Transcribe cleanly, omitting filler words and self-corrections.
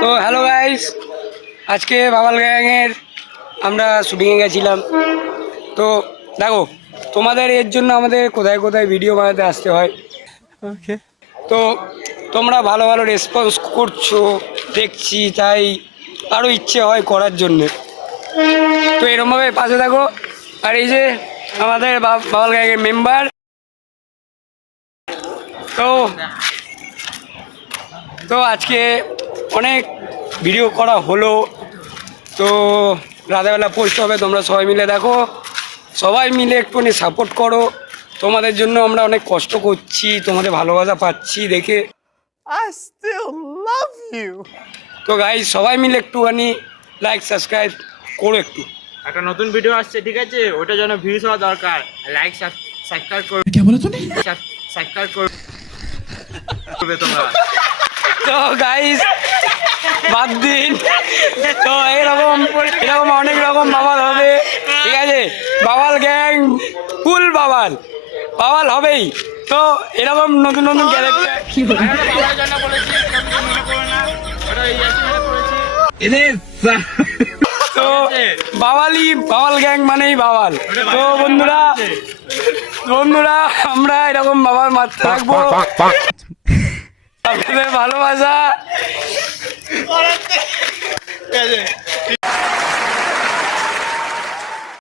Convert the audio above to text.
তো hello guys, আজকে বাবাল গ্যাংয়ের আমরা শুটিংয়ে গেছিলাম। তো দেখো, তোমাদের এর জন্য আমাদের কোথায় কোথায় ভিডিও বানাতে আসতে হয়। ওকে, তো তোমরা ভালো ভালো রেসপন্স করছো দেখছি, তাই আরও ইচ্ছে হয় করার জন্যে। তো এরকমভাবে পাশে থাকো। আর এই যে আমাদের বাবাল গ্যাংয়ের মেম্বার, তো তো আজকে অনেক ভিডিও করা হলো। তো রাতেরবেলা পোস্ট হবে, তোমরা সবাই মিলে দেখো, সবাই মিলে একটুখানি সাপোর্ট করো। তোমাদের জন্য আমরা অনেক কষ্ট করছি, তোমাদের ভালোবাসা পাচ্ছি দেখে। I still love you. তো গাইস, সবাই মিলে একটুখানি লাইক সাবস্ক্রাইব করো একটু। একটা নতুন ভিডিও আসছে, ঠিক আছে? ওটা যেন ভিউজ হওয়া দরকার। লাইক সাবস্ক্রাইব করবে, সাবস্ক্রাইব করবে তোমরা। তো গাইস বাদ দিন, তো এরকম অনেক রকম বাবাল হবে, ঠিক আছে? বাবাল গ্যাং ফুল বাবাল হবেই। তো এরকম নতুন নতুন ক্যারেক্টার তো বাবাল গ্যাং মানেই বাবাল। তো বন্ধুরা আমরা এরকম বাবাল মারতে থাকবো। আপনাদের ভালোবাসা